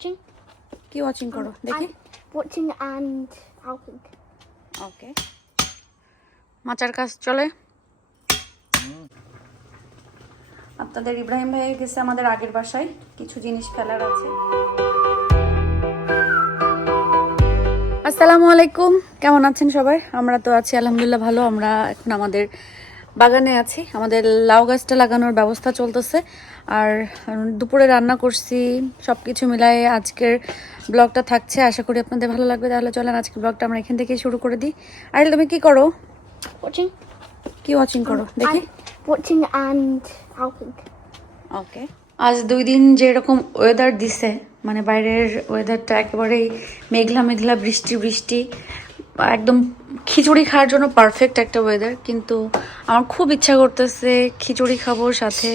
Watching. কি watching করো দেখি watching and helping. ওকে মাচার কাজ চলে আপনাদের ইব্রাহিম ভাই গেছে আমাদের আগের বাসায়। কিছু জিনিস ফেলার আছে। আসসালামু আলাইকুম। কেমন আছেন সবাই? আমরা তো আছি আলহামদুলিল্লাহ ভালো। আমরা এখন আমাদের বাগানে আছি। আমাদের লাউ গাছটা লাগানোর ব্যবস্থা চলতেছে। আর দুপুরে রান্না করছি সব কিছু মিলায়ে আজকের ব্লগটা থাকছে। আশা করি আপনাদের ভালো লাগবে। তাহলে চলেন আজকের ব্লগটা আমরা এখান থেকেই শুরু করে দিই। আর তুমি কি করো? Watching. কি ওয়াচিং করো? দেখি। And watching and ওকে আজ দুই দিন যেরকম ওয়েদার দিছে মানে বাইরের ওয়েদারটা একেবারেই মেঘলা মেঘলা বৃষ্টি বৃষ্টি একদম খিচুড়ি খাওয়ার জন্য পারফেক্ট একটা ওয়েদার কিন্তু আমার খুব ইচ্ছা করতেছে খিচুড়ি খাব, সাথে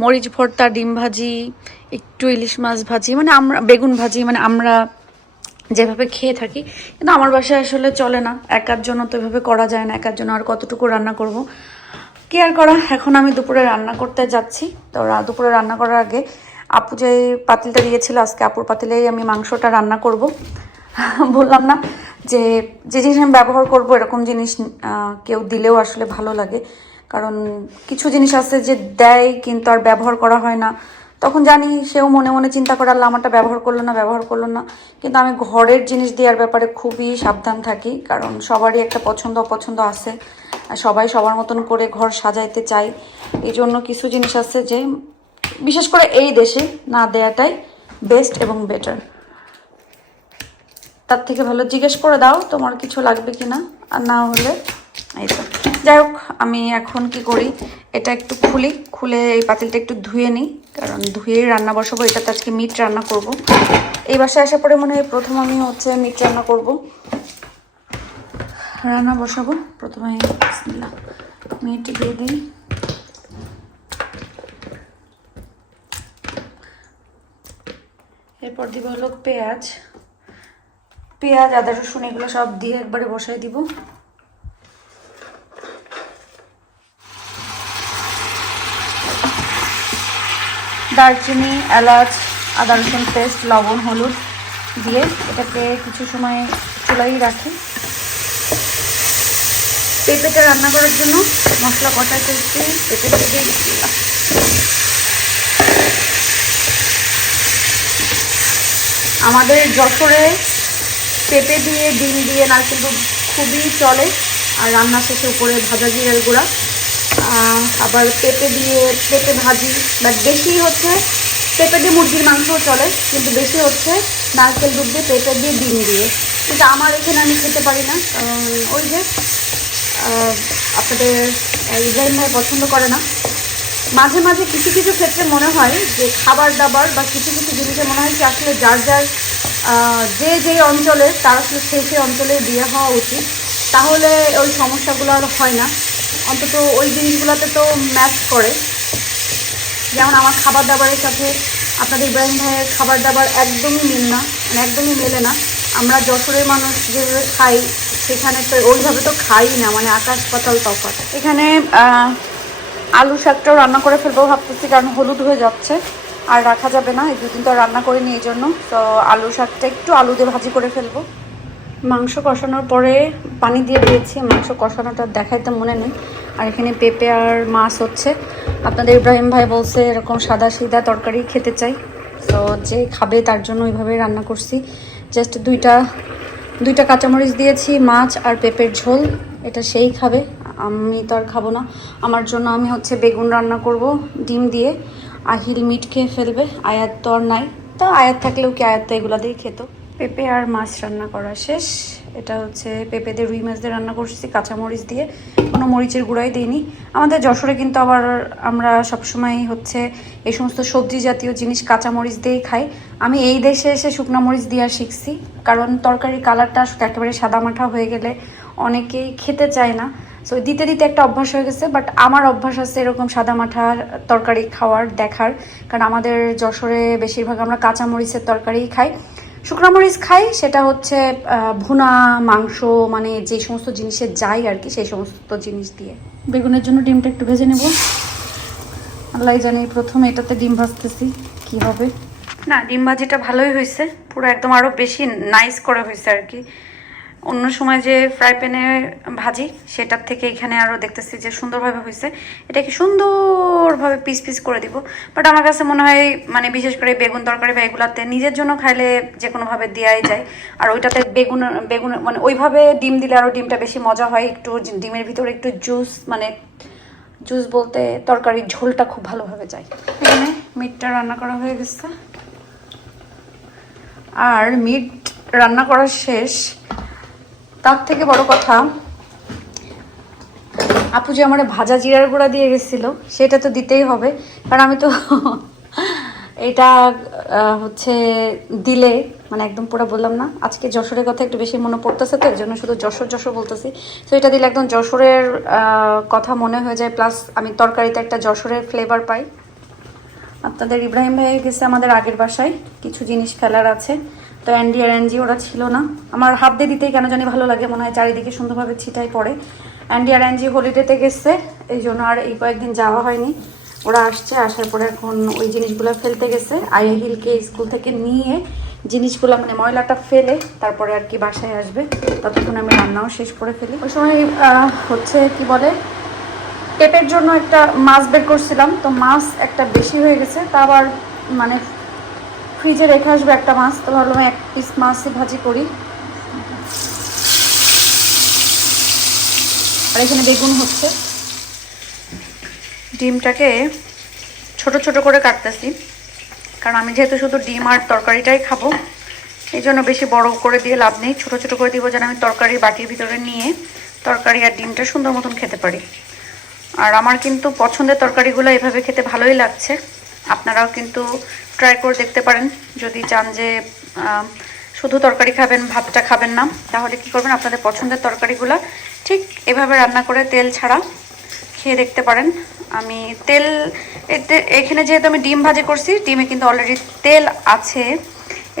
মরিচ ভর্তা, ডিম ভাজি, একটু ইলিশ মাছ ভাজি মানে আমরা, বেগুন ভাজি মানে আমরা যেভাবে খেয়ে থাকি। কিন্তু আমার বাসায় আসলে চলে না। একার জন্য তো এভাবে করা যায় না একার জন্য আর কতটুকু রান্না করব। কি আর করা, এখন আমি দুপুরে রান্না করতে যাচ্ছি। তো দুপুরে রান্না করার আগে আপু যে পাতিলটা দিয়েছিল, আজকে আপুর পাতিলেই আমি মাংসটা রান্না করব। বললাম না যে যে জিনিস আমি ব্যবহার করব, এরকম জিনিস কেউ দিলেও আসলে ভালো লাগে। কারণ কিছু জিনিস আছে যে দেয় কিন্তু আর ব্যবহার করা হয় না। তখন জানি সেও মনে মনে চিন্তা করে, আল্লাহ আমারটা ব্যবহার করল না, ব্যবহার করল না। কিন্তু আমি ঘরের জিনিস দেওয়ার ব্যাপারে খুবই সাবধান থাকি, কারণ সবারই একটা পছন্দ অপছন্দ আছে। আর সবাই সবার মতন করে ঘর সাজাইতে চায় এই জন্য কিছু জিনিস আছে যে, বিশেষ করে এই দেশে না দেয়াটাই বেস্ট এবং বেটার তার থেকে ভালো জিজ্ঞেস করে দাও তোমার কিছু লাগবে কি না আর না হলে এই তো। যাই হোক, আমি এখন কি করি, এটা একটু খুলি, খুলে এই পাতিলটা একটু ধুয়ে নিই, কারণ ধুয়ে রান্না বসাবো, এটাতে আজকে মিট রান্না করব। এই বাসায় আসার পরে মনে হয় প্রথম আমি হচ্ছে মিট রান্না করব। রান্না বসাবো, প্রথমে মিট দিয়ে দিই। এরপর দিব হলো পেঁয়াজ। পেঁয়াজ, আদা, রসুন, এগুলো সব দিয়ে একবারে বসাই দিব। দারচিনি, এলাচ, আদা, রসুন, পেস্ট, লবণ, হলুদ দিয়ে এটাকে কিছু সময় চুলাই রাখি। পেঁপেটা রান্না করার জন্য মশলা কষাই করছি, পেঁপে দিয়ে আমাদের যশোরে পেঁপে দিয়ে, ডিম দিয়ে, নারকেল দুধ খুবই চলে। আর রান্না শেষে উপরে ভাজা জিরের গুঁড়া। আবার পেঁপে দিয়ে, পেঁপে ভাজি। বাট বেশি হচ্ছে, পেঁপে দিয়ে মুরগির মাংসও চলে, কিন্তু বেশি হচ্ছে নারকেল দুধ দিয়ে, পেঁপে দিয়ে ডিম দিয়ে। কিন্তু আমার এখানে আমি খেতে পারি না ওই যে আপনাদের ইব্রাহিম ভাই পছন্দ করে না। মাঝে মাঝে কিছু কিছু ক্ষেত্রে মনে হয় যে খাবার দাবার বা কিছু কিছু জিনিসে মনে হয় কি আসলে যার যার যে যে অঞ্চলের তার আসলে সেই সেই অঞ্চলে বিয়ে হওয়া উচিত। তাহলে ওই সমস্যাগুলো আর হয় না। অন্তত ওই জিনিসগুলোতে তো ম্যাচ করে। যেমন আমার খাবার দাবারের সাথে আপনাদের ইব্রাহিম ভাইয়ের খাবার দাবার একদমই মিল না মানে একদমই মেলে না। আমরা যশোরের মানুষ যেভাবে খাই, সেখানে তো ওইভাবে তো খাই না মানে আকাশ পাতাল তফাৎ। এখানে আলু শাকটাও রান্না করে ফেলব ভাবতেছি, কারণ হলুদ হয়ে যাচ্ছে। আর রাখা যাবে না, এই দুদিন তো রান্না করিনি এই জন্য। তো আলু শাকটা একটু আলু দিয়ে ভাজি করে ফেলব। মাংস কষানোর পরে পানি দিয়ে দিয়েছি, মাংস কষানোটা দেখাইতে মনে নেই। আর এখানে পেঁপে আর মাছ হচ্ছে। আপনাদের ইব্রাহিম ভাই বলছে এরকম সাদা সিধা তরকারি খেতে চাই। তো যে খাবে তার জন্য ওইভাবে রান্না করছি। জাস্ট দুইটা দুইটা কাঁচামরিচ দিয়েছি, মাছ আর পেঁপের ঝোল। এটা সেই খাবে, আমি তো আর খাব না। আমার জন্য আমি হচ্ছে বেগুন রান্না করব, ডিম দিয়ে। আহিল মিট খেয়ে ফেলবে, আয়াত তো আর নাই। তা আয়াত থাকলেও কি আয়াত তো এগুলো দিয়ে খেত? পেঁপে আর মাছ রান্না করা শেষ। এটা হচ্ছে পেঁপে দিয়ে রুই মাছ দিয়ে রান্না করছি, কাঁচামরিচ দিয়ে। কোনো মরিচের গুঁড়াই দিইনি। আমাদের যশোরে কিন্তু আবার আমরা সবসময় হচ্ছে এই সমস্ত সবজি জাতীয় জিনিস কাঁচামরিচ দিয়েই খাই। আমি এই দেশে এসে শুকনা মরিচ দেওয়া শিখছি। কারণ তরকারির কালারটা একেবারে সাদামাঠা হয়ে গেলে অনেকেই খেতে চায় না। সো দিতে দিতে একটা অভ্যাস হয়ে গেছে বাট আমার অভ্যাস আছে এরকম সাদামাঠার তরকারি খাওয়ার দেখার। কারণ আমাদের যশোরে বেশিরভাগ আমরা কাঁচামরিচের তরকারি খাই। শুকনো মরিচ খাই সেটা হচ্ছে ভুনা মাংস মানে যে সমস্ত জিনিসে যাই আর কি সেই সমস্ত জিনিস দিয়ে। বেগুনের জন্য ডিমটা একটু ভেজে নেব। আল্লাহ জানি প্রথমে এটাতে ডিম ভাজতেছি কি হবে? না ডিম ভাজিটা ভালোই হয়েছে। পুরো একদম আরও বেশি নাইস করে হয়েছে আর কি। অন্য সময় যে ফ্রাই প্যানে ভাজি, সেটার থেকে এখানে আরও দেখতেছি যে সুন্দরভাবে হয়েছে এটাকে সুন্দরভাবে পিস পিস করে দিব। বাট আমার কাছে মনে হয় মানে বিশেষ করে বেগুন তরকারি বা এগুলাতে নিজের জন্য খাইলে যে কোনোভাবে দেওয়াই যায়। আর ওইটাতে বেগুন বেগুন মানে ওইভাবে ডিম দিলে আরও ডিমটা বেশি মজা হয়। একটু ডিমের ভিতরে একটু জুস মানে জুস বলতে তরকারির ঝোলটা খুব ভালোভাবে যায়। এখানে মিটটা রান্না করা হয়ে গেছে। আর মিট রান্না করা শেষ। তার থেকে বড় কথা, আপু যে আমার ভাজা জিরার গুঁড়া দিয়ে গেছিল, সেটা তো দিতেই হবে। কারণ আমি তো এটা হচ্ছে দিলে মানে একদম পুরো বললাম না, আজকে যশোরের কথা একটু বেশি মনে পড়তেছে তো এর জন্য শুধু যশোর যশোর বলতেছি। তো এটা দিলে একদম যশোরের কথা মনে হয়ে যায় প্লাস আমি তরকারিতে একটা যশোরের ফ্লেভার পাই। আপনাদের ইব্রাহিম ভাই গেছে আমাদের আগের বাসায়, কিছু জিনিস ফেলার আছে। তো অ্যান্ডি আর অ্যান্জি ওরা ছিল না। আমার হাত দিয়ে দিতেই কেন জানি ভালো লাগে, মনে হয় চারিদিকে সুন্দরভাবে ছিটাই পড়ে। অ্যান্ডি আর অ্যান্জি হলিডেতে গেছে, এই জন্য আর এই কয়েকদিন যাওয়া হয়নি। ওরা আসছে, আসার পরে এখন ওই জিনিসগুলো ফেলতে গেছে। আইএ হিলকে স্কুল থেকে নিয়ে জিনিসগুলো মানে ময়লাটা ফেলে তারপরে আর কি বাসায় আসবে। ততক্ষণ আমি রান্নাও শেষ করে ফেলি। ওই সময় হচ্ছে কি বলে টেপের জন্য একটা মাছ বের করছিলাম। তো মাছ একটা বেশি হয়ে গেছে, তা আবার মানে ফ্রিজে রেখে আসব, একটা মাছ, তো ভাবলাম এক পিস মাছই ভাজি করি। আর এখানে বেগুন হচ্ছে। ডিমটাকে ছোট ছোট করে কাটতেছি। কারণ আমি যেহেতু শুধু ডিম আর তরকারিটাই খাব, এই জন্য বেশি বড় করে দিয়ে লাভ নেই। ছোট ছোট করে দিব যেন আমি তরকারি বাটির ভিতরে নিয়ে তরকারি আর ডিমটা সুন্দর মতন খেতে পারি। আর আমার কিন্তু পছন্দের তরকারিগুলো এভাবে খেতে ভালোই লাগছে। আপনারাও কিন্তু ট্রাই করে দেখতে পারেন। যদি চান যে শুধু তরকারি খাবেন, ভাতটা খাবেন না, তাহলে কি করবেন? আপনাদের পছন্দের তরকারিগুলো ঠিক এভাবে রান্না করে তেল ছাড়া খেয়ে দেখতে পারেন। আমি তেল এখানে যেহেতু আমি ডিম ভাজি করছি, ডিমে কিন্তু অলরেডি তেল আছে।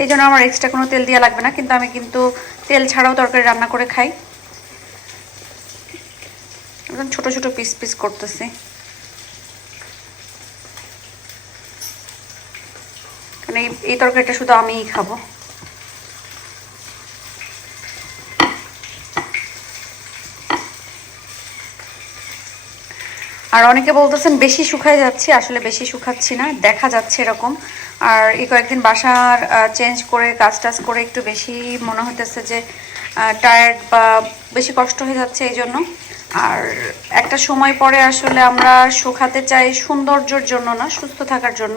এই জন্য আমার এক্সট্রা কোনো তেল দেওয়া লাগবে না, কিন্তু আমি কিন্তু তেল ছাড়াও তরকারি রান্না করে খাই। একদম ছোট ছোট পিস পিস করতেছি। কারণ এই তরকারিটা শুধু আমিই খাব। আর অনেকে বলতেছেন, বেশি শুকায় যাচ্ছি। আসলে বেশি শুকাচ্ছি না, দেখা যাচ্ছে এরকম। আর এই কয়েকদিন বাসার চেঞ্জ করে, কাজ টাজ করে একটু বেশি মনে হতেছে যে টায়ার্ড বা বেশি কষ্ট হয়ে যাচ্ছে এই জন্য। আর একটা সময় পরে আসলে আমরা শুকাতে চাই সৌন্দর্যের জন্য না, সুস্থ থাকার জন্য।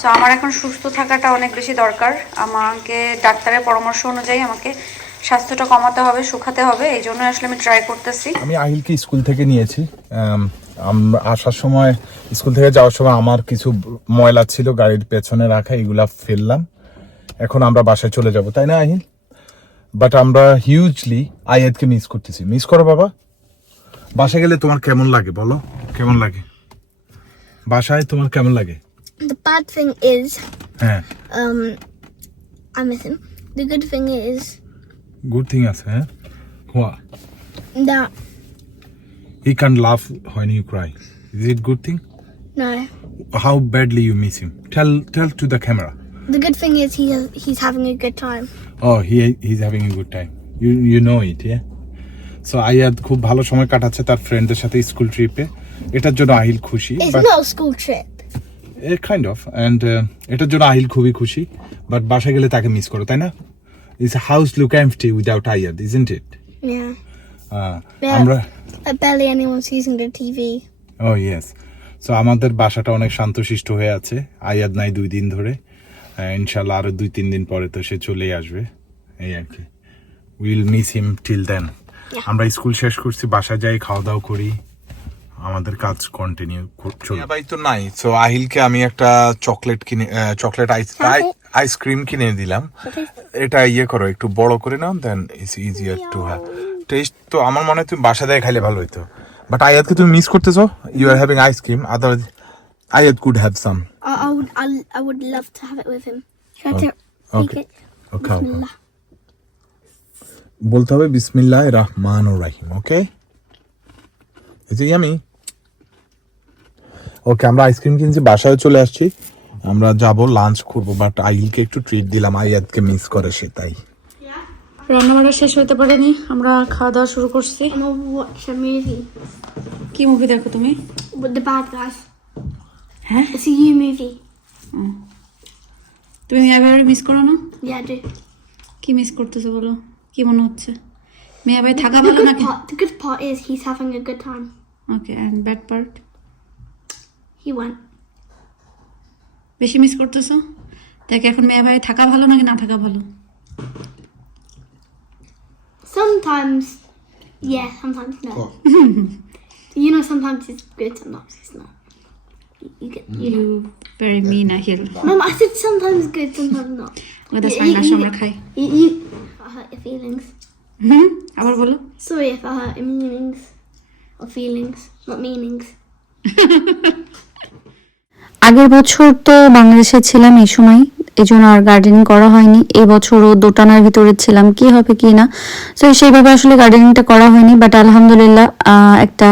সো আমার এখন সুস্থ থাকাটা অনেক বেশি দরকার। আমাকে ডাক্তারের পরামর্শ অনুযায়ী আমাকে স্বাস্থ্যটা কমাতে হবে শুকাতে হবে, এই জন্য আসলে আমি ট্রাই করতেছি। আমি আহিলকে স্কুল থেকে নিয়েছি। আসার সময়, স্কুল থেকে যাওয়ার সময় আমার কিছু ময়লা ছিল, গাড়ির পেছনে রাখা, এগুলা ফেললাম। এখন আমরা বাসায় চলে যাব, তাই না আহিল? বাট আমরা হিউজলি আয়াতকে মিস করতেছি। মিস করো বাবা। বাসায় গেলে তোমার কেমন লাগে বলো কেমন লাগে বাসায় তোমার কেমন লাগে The bad thing is, হ্যাঁ um, I miss him. The good thing is good thing আছে হ্যাঁ হোয়া that he can love when you cry is it good thing no, how badly you miss him tell tell to the camera the good thing is he has, he's having a good time. Oh, he he's having a good time. You you know it, yeah. So Ayad খুব ভালো সময় কাটাচ্ছে তার ফ্রেন্ডদের সাথে school ট্রিপে এটার জন্য আহিল খুশি. কাইন্ড অফ অ্যান্ড এটার জন্য আহিল খুবই খুশি বাট বাসায় গেলে তাকে মিস করো তাই না? This house look empty without Ayad isn't it আমরা the TV. Oh yes so আমাদের বাসাটা অনেক শান্তশিষ্ট হয়ে আছে আয়াদ নাই দুই দিন ধরে ইনশাল্লাহ আরও দুই তিন দিন পরে তো সে চলেই আসবে এই আর কি। Will miss him till then আমরা স্কুল শেষ করছি বাসা যাই খাওয়া দাওয়া করি। আমাদের কাজ কন্টিনিউ চলে ভাই তো নাই সো আহিলকে আমি একটা চকলেট কিনে চকলেট আইস আইসক্রিম কিনে দিলাম। এটা ইয়ে করো একটু বড় করে নাও then it's easier to have taste তো আমার মনে হয় তুমি বাসা দিয়ে খাইলে ভালো হইতো। বাট আয়াতকে তুমি মিস করতেছো you are having ice cream otherwise Ayat could have some I, I would I, I would love to have it with him. Should I take, okay. take it? Okay okay Bismillah. বলতে হবে বিসমিল্লাহ রহমান রাহিম okay is yummy. Okay আমরা ice cream কিনছি বাসায় চলে আসছি। আমরা যাব লাঞ্চ করব বাট আইলকে একটু ট্রিট দিলাম আয়াদকে মিস করে সে তাই। রান্না বান্না শেষ হতে পারেনি আমরা খাওয়া দাওয়া শুরু করছি। কি মুভি দেখো তুমি? The bad guys. Huh? It's a তুমি মিয়া মিস করো না? কি মিস করতেছো বলো? কি মনে হচ্ছে মিয়া ভাই থাকা The ভালো good, নাকি part, the good part is he's having a good time. Okay and bad part He went. বেশি মিস করতেছো দেখে এখন মেয়ে ভাই থাকা ভালো নাকি না থাকা ভালো Sometimes, yeah, sometimes no. you know, sometimes it's good, sometimes it's not. You, get, you know. You very mean Ahil Mum, I said sometimes good, sometimes not. Well, You- fine. That's not you- আমরা You, you, I hurt your feelings. Hmm আবার বলো Sorry if I hurt your meanings or feelings, not meanings. আগের বছর তো বাংলাদেশে ছিলাম এই সময় এই জন্য আর গার্ডেনিং করা হয়নি। এবছরও দোটানার ভিতরে ছিলাম, কি হবে কি না। তো সেইভাবে আসলে গার্ডেনিংটা করা হয়নি বাট আলহামদুলিল্লাহ একটা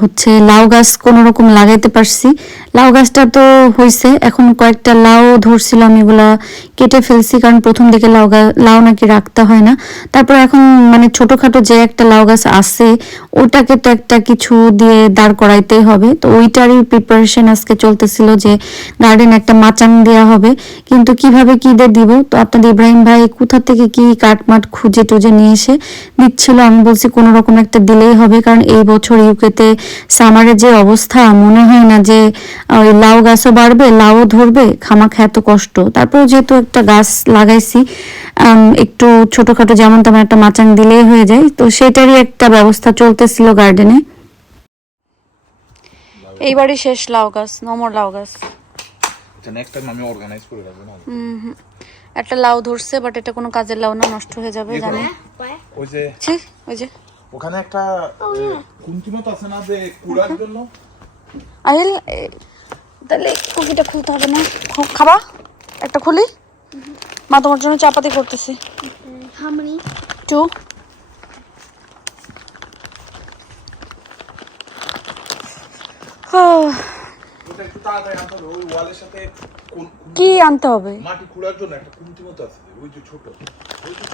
হচ্ছে লাউ গাছ কোনো রকম লাগাইতে পারছি। লাউ গাছটা তো হয়েছে এখন কয়েকটা লাউ ধরছিলাম, এগুলা কেটে ফেলছি, কারণ প্রথম দিকে লাউ লাউ নাকি রাখতে হয় না। তারপর এখন মানে ছোটোখাটো যে একটা লাউ গাছ আছে, ওটাকে তো একটা কিছু দিয়ে দাঁড় করাইতেই হবে। তো ওইটারই প্রিপারেশন আজকে চলতেছিল যে গার্ডেন একটা মাচাং দেওয়া হবে। কিন্তু কীভাবে কি দিয়ে দিব? তো আপনাদের ইব্রাহিম ভাই কোথা থেকে কি কাটমাট খুঁজে টুজে নিয়ে এসে দিচ্ছিল? আমি বলছি কোনো রকম একটা দিলেই হবে, কারণ এই বছর ইউকেতে সামারের যে অবস্থা, মনে হয় না যে ওই লাউ গাছও বাড়বে, লাউও ধরবে, খামাখা এত কষ্ট। তারপর যেহেতু একটা গাছ লাগাইছি। একটু ছোটখাটো যেমন তেমন একটা মাচাং দিলেই হয়ে যায়। তো সেটারই একটা ব্যবস্থা চলতেছিল গার্ডেনে এইবারই শেষ লাউ গাছ নমর লাউ গাছ। নেক্সট টাইম আমি অর্গানাইজ করে রাখব না? একটা লাউ ধরছে বাট এটা কোনো কাজের লাউ না নষ্ট হয়ে যাবে জানি ওই যে ছি, ওই যে। ওখানে একটা কুন্তি মতো আছে না যে কুড়ার জন্য? আহিল তাহলে কুকিটা খুলতে হবে না। খাবা? একটা খুলি। মা তোমার জন্য চাপাতি করতেছি। How many? টু ওটা একটু তাড়াতাড়ি আনতে হবে ওই ওয়ালের সাথে কোন- কোন- কি আনতে হবে? মাটি কুড়ার জন্য একটা কুন্তি মতো আছে ওই যে ছোট। ওই যে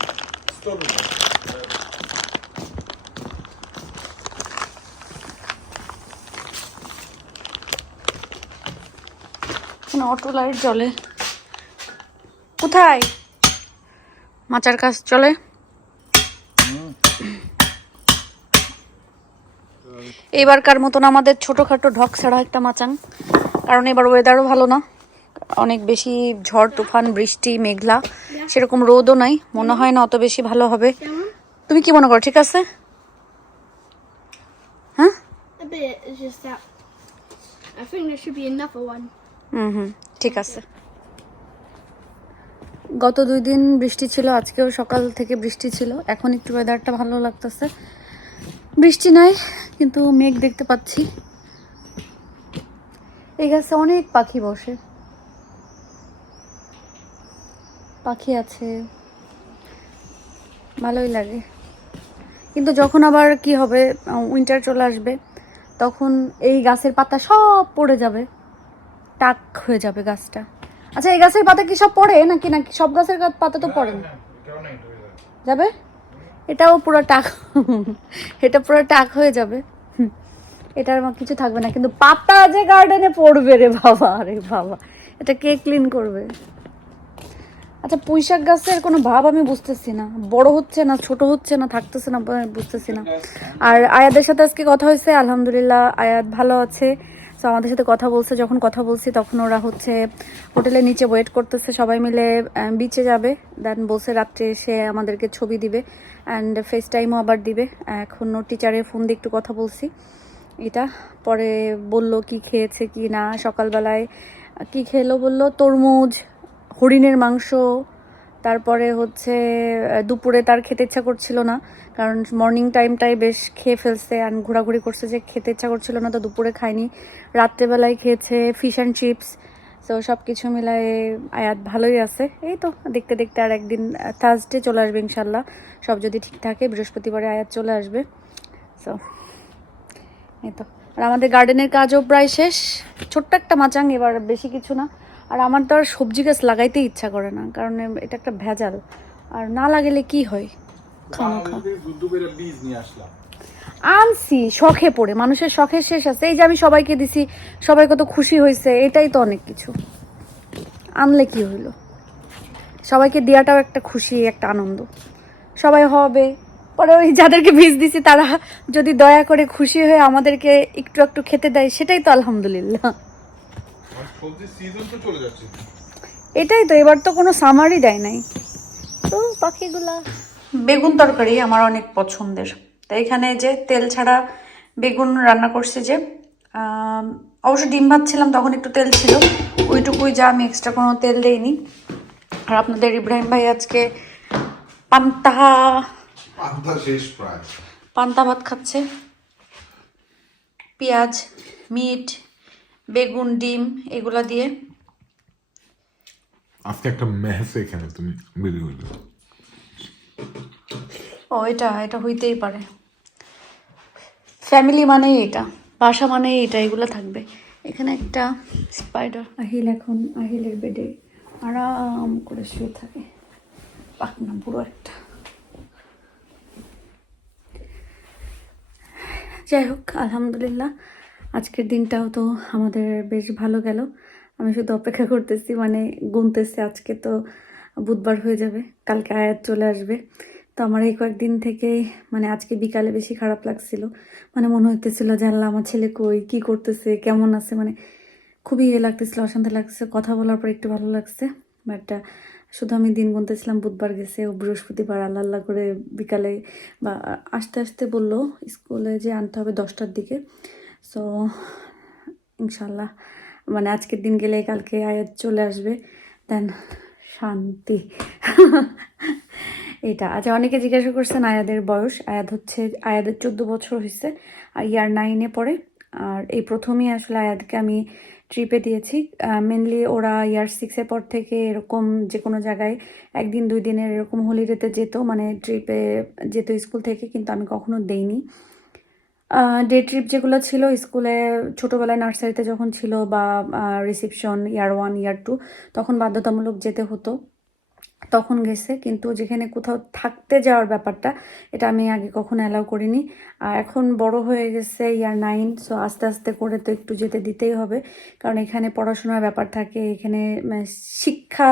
স্টোর এখানে অটো লাইট জ্বলে। কোথায়? মাচার কাজ চলে। এবারকার মতন আমাদের ছোটখাটো ঢক ছাড়া একটা মাচাং। কারণ এবার ওয়েদারও ভালো না। অনেক বেশি ঝড় তুফান বৃষ্টি মেঘলা। সেরকম রোদও নাই। মনে হয় না অত বেশি ভালো হবে। তুমি কি মনে করো ঠিক আছে? হ্যাঁ. হুম হুম ঠিক আছে। গত দুই দিন বৃষ্টি ছিল, আজকেও সকাল থেকে বৃষ্টি ছিল। এখন একটু ওয়েদারটা ভালো লাগতেছে। বৃষ্টি নাই, কিন্তু মেঘ দেখতে পাচ্ছি। এই গাছে অনেক পাখি বসে। পাখি আছে। ভালোই লাগে। কিন্তু যখন আবার কি হবে উইন্টার চলে আসবে, তখন এই গাছের পাতা সব পড়ে যাবে। টাক হয়ে যাবে গাছটা। আচ্ছা এই গাছের পাতা কি সব পড়ে? নাকি নাকি সব গাছের পাতা তো পড়ে না? যাবে? এটাও পুরো টাক, এটা পুরো টাক হয়ে যাবে। এটার কিছু থাকবে না, কিন্তু পাতা যে গার্ডেনে পড়বে রে বাবা, আরে বাবা। এটা কে ক্লিন করবে? আচ্ছা পুঁইশাক গাছের কোনো ভাব আমি বুঝতেছি না। বড় হচ্ছে না, ছোট হচ্ছে না, থাকতেছে না বুঝতেছি না। আর আয়াদের সাথে আজকে কথা হয়েছে, আলহামদুলিল্লাহ আয়াত ভালো আছে। তো আমাদের সাথে কথা বলছে, যখন কথা বলছি তখন ওরা হচ্ছে হোটেলের নিচে ওয়েট করতেছে, সবাই মিলে বিচে যাবে দেন বলছে রাত্রে এসে আমাদেরকে ছবি দিবে অ্যান্ড ফেস টাইমও আবার দিবে। এখন ওর টিচারের ফোন দিয়ে একটু কথা বলছি। এটা, পরে বলল কি খেয়েছে কি না, সকালবেলায় কি খেলো বলল? তরমুজ, হরিণের মাংস তারপরে হচ্ছে দুপুরে তার খেতে ইচ্ছা করছিল না, কারণ মর্নিং টাইমটাই বেশ খেয়ে ফেলছে আর ঘোরাঘুরি করছে যে খেতে ইচ্ছা করছিল না, তো দুপুরে খায়নি। রাত্রেবেলায় খেয়েছে ফিশ অ্যান্ড চিপস তো সব কিছু মিলায়ে আয়াত ভালোই আছে। এই তো, দেখতে দেখতে আর একদিন থার্সডে চলে আসবে ইনশাল্লাহ সব যদি ঠিক থাকে, বৃহস্পতিবারে আয়াত চলে আসবে। সো এই তো। আর আমাদের গার্ডেনের কাজও প্রায় শেষ। ছোট্ট একটা মাচাং, এবার বেশি কিছু না। আর আমার তো আর সবজি গাছ লাগাইতে ইচ্ছা করে না কারণ এটা একটা ভেজাল। আর না লাগালে কি হয়? আনছি শখে পড়ে মানুষের শখের শেষ আছে। এই যে আমি সবাইকে দিছি সবাই কত খুশি হয়েছে এটাই তো অনেক কিছু। আনলে কি হইল? সবাইকে দেওয়াটাও একটা খুশি একটা আনন্দ। সবাই হবে পরে ওই যাদেরকে বীজ দিছি তারা যদি দয়া করে খুশি হয়ে আমাদেরকে একটু একটু খেতে দেয় সেটাই তো আলহামদুলিল্লাহ। সবজির সিজন তো চলে যাচ্ছে। এটাই তো এবার তো কোনো সামারই দেয় নাই। তো পাখিগুলা বেগুন তরকারি আমার অনেক পছন্দের। তো এখানে যে তেল ছাড়া বেগুন রান্না করছি যে অবশ্য ডিম ভাজছিলাম তখন একটু তেল ছিল। ওইটুকুই যা আমি এক্সট্রা কোনো তেল দেইনি। আর আপনাদের ইব্রাহিম ভাই আজকে পান্তা পান্তা শেষ প্রায়। পান্তা ভাত খাচ্ছে। পেঁয়াজ মিট বেগুন ডিম এগুলা দিয়ে। আজকে একটা মেহেছে এখানে তুমি বেরিয়ে হইল ও এটা এটা হইতেই পারে। ফ্যামিলি মানেই এটা বাসা মানেই এটা এগুলো থাকবে। এখানে একটা স্পাইডার আহিল এখন আহিলের বেডে আরাম করে শুয়ে থাকে। পাকনা বুড়ো একটা। যাই হোক আলহামদুলিল্লাহ। আজকের দিনটাও তো আমাদের বেশ ভালো গেল। আমি শুধু অপেক্ষা করতেছি মানে গুনতেছি আজকে তো বুধবার হয়ে যাবে, কালকে আয়াত চলে আসবে। তো আমার এই কয়েকদিন থেকে মানে আজকে বিকালে বেশি খারাপ লাগছিল। মানে মনে হইতেছিল যে আল্লাহ, আমার ছেলে কই, কি করতেছে, কেমন আছে? মানে খুবই ইয়ে লাগতেছিল, অশান্তি লাগছে, কথা বলার পর একটু ভালো লাগছে। বাট শুধু আমি দিন গুনতেছিলাম, বুধবার গেছে, ও বৃহস্পতিবার আল্লাহ আল্লাহ করে বিকালে বা আস্তে আস্তে বলল, স্কুলে যে আনতে হবে দশটার দিকে। সো ইনশাল্লাহ। মানে আজকের দিন গেলে কালকে আয়াত চলে আসবে। দেন শান্তি। এটা আচ্ছা অনেকে জিজ্ঞাসা করছেন আয়াদের বয়স। আয়াদ হচ্ছে, আয়াদের চোদ্দ বছর হয়েছে আর ইয়ার নাইনে পড়ে। আর এই প্রথমেই আসলে আয়াদকে আমি ট্রিপে দিয়েছি। মেনলি ওরা ইয়ার সিক্সের পর থেকে এরকম যে কোনো জায়গায় একদিন দুই দিনের এরকম হলিডেতে যেত। মানে ট্রিপে যেত স্কুল থেকে, কিন্তু আমি কখনো দেইনি। ডে ট্রিপ যেগুলো ছিল স্কুলে ছোটোবেলায় নার্সারিতে যখন ছিল বা reception year one year two তখন বাধ্যতামূলক যেতে হতো। তখন গেছে, কিন্তু যেখানে কোথাও থাকতে যাওয়ার ব্যাপারটা, এটা আমি আগে কখনো অ্যালাউ করিনি। আর এখন বড় হয়ে গেছে ইয়ার নাইন সো আস্তে আস্তে করে তো একটু যেতে দিতেই হবে। কারণ এখানে পড়াশোনার ব্যাপার থাকে, এখানে মানে শিক্ষা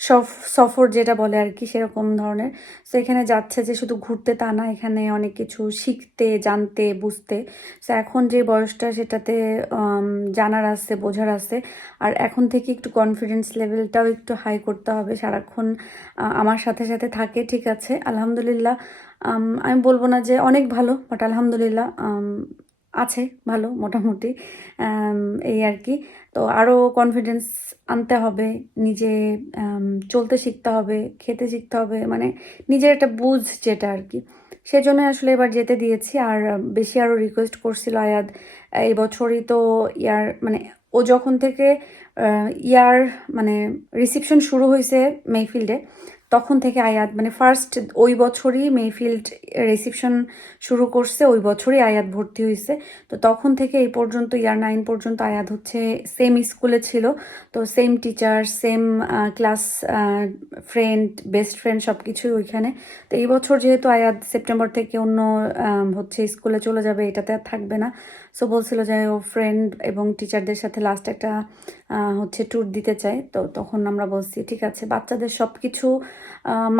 সফ, সফর যেটা বলে আর কি, সেরকম ধরনের। সো এখানে যাচ্ছে যে শুধু ঘুরতে তা না, এখানে অনেক কিছু শিখতে, জানতে, বুঝতে। সো এখন যে বয়সটা, সেটাতে জানার আছে, বোঝার আছে। আর এখন থেকে একটু কনফিডেন্স লেভেলটাও একটু হাই করতে হবে, সারাক্ষণ আমার সাথে সাথে থাকে, ঠিক আছে, আলহামদুলিল্লাহ। আমি বলব না যে অনেক ভালো বাট আলহামদুলিল্লাহ আছে ভালো, মোটামুটি এই আর কি। তো আরও কনফিডেন্স আনতে হবে, নিজে চলতে শিখতে হবে, খেতে শিখতে হবে মানে নিজের একটা বুঝ যেটা আর কি। সেজন্য আসলে এবার যেতে দিয়েছি, আর বেশি আরও রিকোয়েস্ট করছিল আয়াদ। এই বছরই তো ইয়ার মানে ও যখন থেকে ইয়ার মানে রিসেপশন শুরু হয়েছে মেহফিল্ডে তখন থেকে আয়াত মানে ফার্স্ট ওই বছরই মেহফিল্ড রিসেপশন শুরু করছে, ওই বছরই আয়াত ভর্তি হয়েছে। তো তখন থেকে এই পর্যন্ত, ইয়ার নাইন পর্যন্ত আয়াত হচ্ছে সেম স্কুলে ছিল। তো same teacher same class friend best friend সব কিছুই ওইখানে। তো এই বছর যেহেতু আয়াত সেপ্টেম্বর থেকে অন্য হচ্ছে স্কুলে চলে যাবে, এটাতে আর থাকবে না। সো বলছিল যে ও ফ্রেন্ড এবং টিচারদের সাথে লাস্ট একটা হচ্ছে ট্যুর দিতে চায়। তো তখন আমরা বলছি, ঠিক আছে, বাচ্চাদের সব কিছু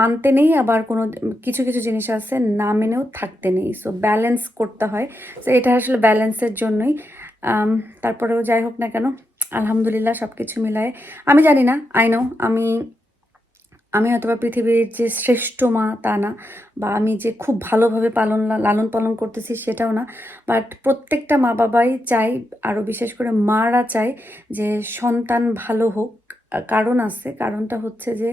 মানতে নেই, আবার কোনো, কিছু কিছু জিনিস আছে না মেনেও থাকতে নেই। সো ব্যালেন্স করতে হয়। সো এটা আসলে ব্যালেন্সের জন্যই। তারপরেও যাই হোক না কেন, আলহামদুলিল্লাহ সব কিছু মিলায়, আমি জানি না আই আমি আমি হয়তো বা পৃথিবীর যে শ্রেষ্ঠ মা তা না, বা আমি যে খুব ভালোভাবে পালন, লালন পালন করতেছি সেটাও না বাট প্রত্যেকটা মা বাবাই চাই আরও বিশেষ করে মারা চায় যে সন্তান ভালো হোক, কারণ আছে, কারণটা হচ্ছে যে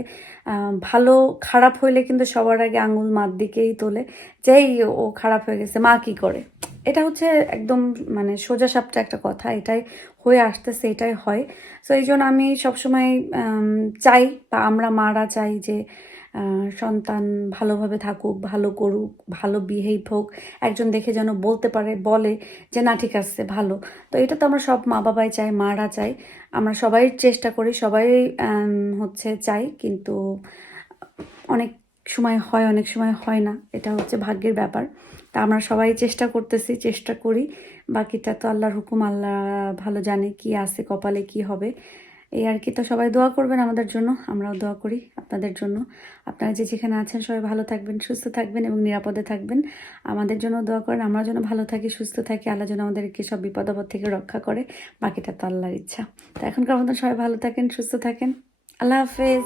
ভালো খারাপ হইলে কিন্তু সবার আগে আঙুল মার দিকেই তোলে, যেই ও খারাপ হয়ে গেছে মা কি করে? এটা হচ্ছে একদম মানে সোজা সাপটা একটা কথা, এটাই হয়ে আসতেছে, এটাই হয়। সো এই জন্য আমি সবসময় চাই বা আমরা মারা চাই যে সন্তান ভালোভাবে থাকুক, ভালো করুক, ভালো বিহেভ হোক, একজন দেখে যেন বলতে পারে, বলে যে, না, ঠিক আছে, ভালো। তো এটা তো আমরা সব মা বাবাই চাই, মারা চাই। আমরা সবাই চেষ্টা করি, সবাই হচ্ছে চাই, কিন্তু অনেক সময় হয়, অনেক সময় হয় না। এটা হচ্ছে ভাগ্যের ব্যাপার। তা আমরা সবাই চেষ্টা করতেছি, চেষ্টা করি। বাকিটা তো আল্লাহর হুকুম, আল্লাহ ভালো জানে কি আছে, কপালে কি হবে। এই আর কি। তো সবাই দোয়া করবেন আমাদের জন্য, আমরাও দোয়া করি আপনাদের জন্য। আপনারা যে যেখানে আছেন সবাই ভালো থাকবেন, সুস্থ থাকবেন এবং নিরাপদে থাকবেন। আমাদের জন্য দোয়া করেন, আমরা যেন ভালো থাকি, সুস্থ থাকি, আল্লাহ যেন আমাদেরকে সব বিপদ আপদ থেকে রক্ষা করে। বাকিটা তো আল্লাহর ইচ্ছা। তো এখনকার মতন সবাই ভালো থাকেন, সুস্থ থাকেন। আল্লাহ হাফেজ।